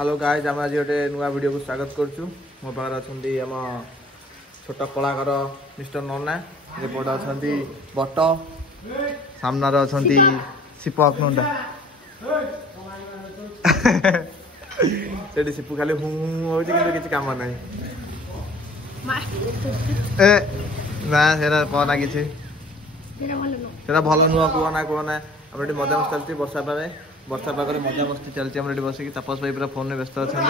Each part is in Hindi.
हेलो गाइज आम आज गोटे नुआ वीडियो को स्वागत करुँ मो पाखे अच्छा आम छोट कलाकार मिस्टर नन्ना एपटे अच्छा बट सामने अच्छा सीपक नंदा से सीपू खाली हूँ हो कि कम ना ए ना कहना कि भल नुह कहना आम ये मजा मस्ती चलती वर्षा पाग मजा मस्ती चलती बस तापस भाई पूरा फोन में व्यस्त अच्छा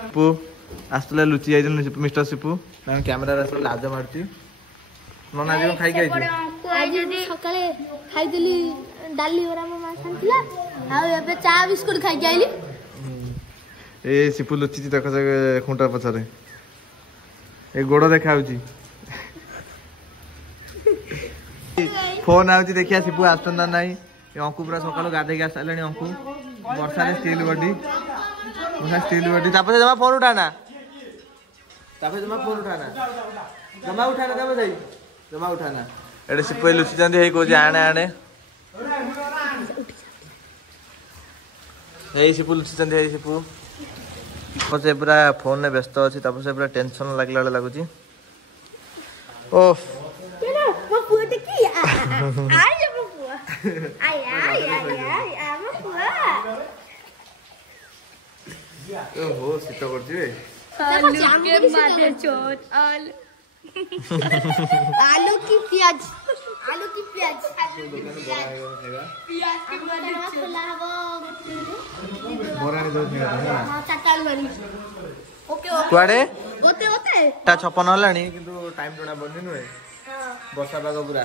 सीपू आसला लुचि जाइए मिस्टर सीपू कैमेरा लाज मारुति नना जी खाई सकाଳେ ଖାଇଥିଲି ଡାଲି ବରା ମୋ ମା ଛାଣିଥିଲା ଆଉ ଏବେ ଚା ବିସ୍କୁଟ ଖାଇକି ଆଇଲି ए सीपू लुचि देख खुंटा पछरे ए गोड़ देखा फोन आउची देखिया सीपू आसन ना नहीं अंकु पूरा सकाल गाधे आस सारे अंकु वर्षा स्टील बॉडी जमा फोन उठाना जमा फोन उठाना जमा उठाना एडे सीपू लुचि हे को आने आने सीपू लुचि सीपू से पूरा फोन में व्यस्त अच्छी से पूरा टेंशन लगला लगुच ओफ हो शीत कर आलू की प्याज कुआडे 56 हलानी किंतु टाइम जणा बनी नुए वर्षा पाग पूरा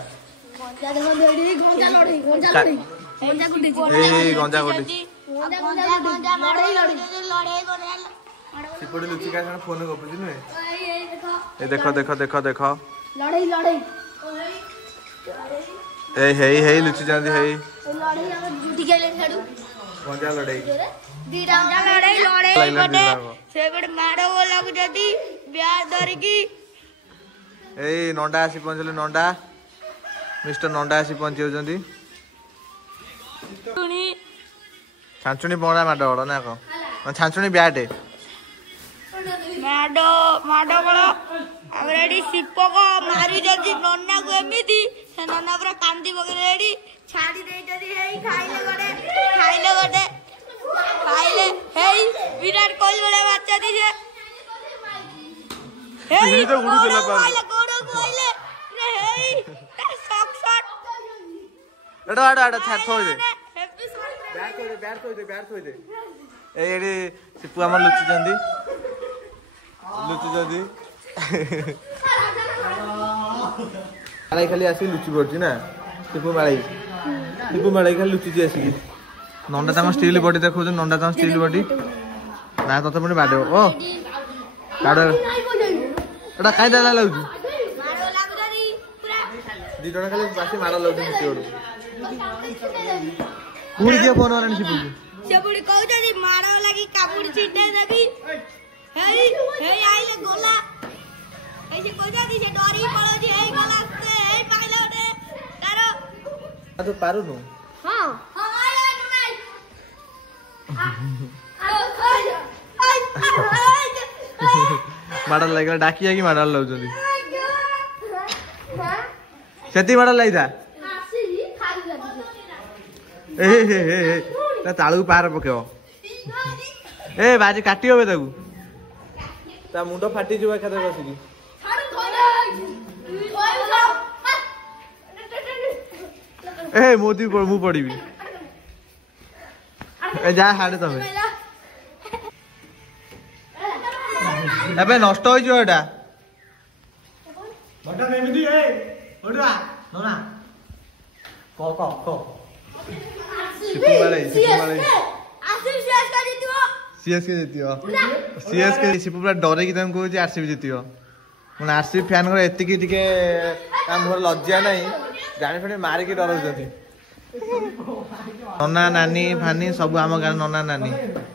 सिपड़ी लुचि का फोन गपुची नुए ए देखो ए हे लुचि जांदी हे गंजा लड़ाई नंडा आसी पहुंचले नंडा मिस्टर नंडा आसी पहुंची होती छांचुनी बणा माड बड़ ना कौन छांचुनी ब्याटे सीपक मारी नन्ना को एमती नन्ना पूरा कांदी पकड़ी छाड़ी खाइले विराट कोहली वाले बच्चा दीजिए सीपू आम लुचि खाली आसिक लुचि पड़ी ना सीपू माड़ी खाली लुचि आसिक नंडा तक स्टील बॉडी देखो नंडा तक स्टील बॉडी ना तथे पुणी बाड़ ओ एटा कहीं दादा लगुच दी जन खाली बासी माड़ लगे पुणी किए फोन वाला सीपू माड़ लगी कापुड़ी छिटे देवी आइले गोला ऐसे कहते से डरी पड़ो हे गोला से हे पाइले ओटे तारो तो पारू नु हां माडल लागला डाकी जाकी माडल लाउजली सेती माडल लाइदा ए ता ताळू पार पकेओ ए बाजी काटी होबे ताकू ता मुंडो फाटी जुवा खाते बसिकी ए मोदी मु पड़ी ए जा हाडे तमे एबे नष्ट होई जो एटा बटा एमिदी ए ओडा नोना को सीपू मारे सीएसके जीतियो सीएसके सीपू पूरा डरे कि तुम कहूँ आरसीबी जीतियो मैं आरसीबी फैन को एतिकी टिके मोर लज्जा नहीं जानी फुणी मारिकी डराउछथि नना नानी फानी सब आम गाँव नना नानी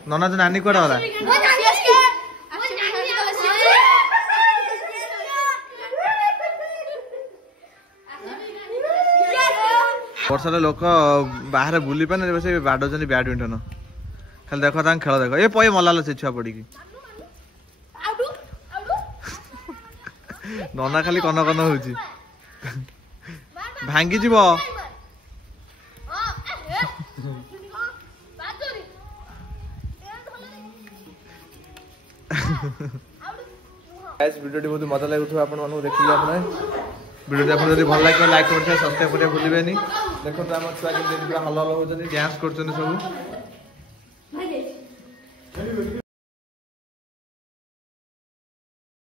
नना तो नानी कौन गला वर्षार लोक बाहर बुली पाने बस बाड़ौं बैडमिंटन ଖାଲି ଦେଖ ତାଙ୍କ ଖେଳ ଦେଖ ଏ ପଏ ମଲାଲ ସେ ଛୁଆ ପଡ଼ିକି ନନା ଖାଲି କନ କନ ହଉଛି ଭାଙ୍ଗି ଯିବ ভিডিওটি ବହୁତ ମଜା ଲାଗୁଥିବ ଆପଣମାନଙ୍କୁ ଦେଖିଲେ ଆପଣ ଭିଡ଼ିଓଟି ଆପଣ ଯଦି ଭଲ ଲାଗିବ ଲାଇକ୍ କରିଥିବେ ସବସ୍କ୍ରାଇବ୍ କରିବା ଭୁଲିବେନି ଦେଖନ୍ତୁ ଆମ ଛୁଆ କେମିତି ପୁରା ହଲ ହଲ ହଉଛନ୍ତି ଡ୍ୟାନ୍ସ କରୁଛନ୍ତି ସବୁ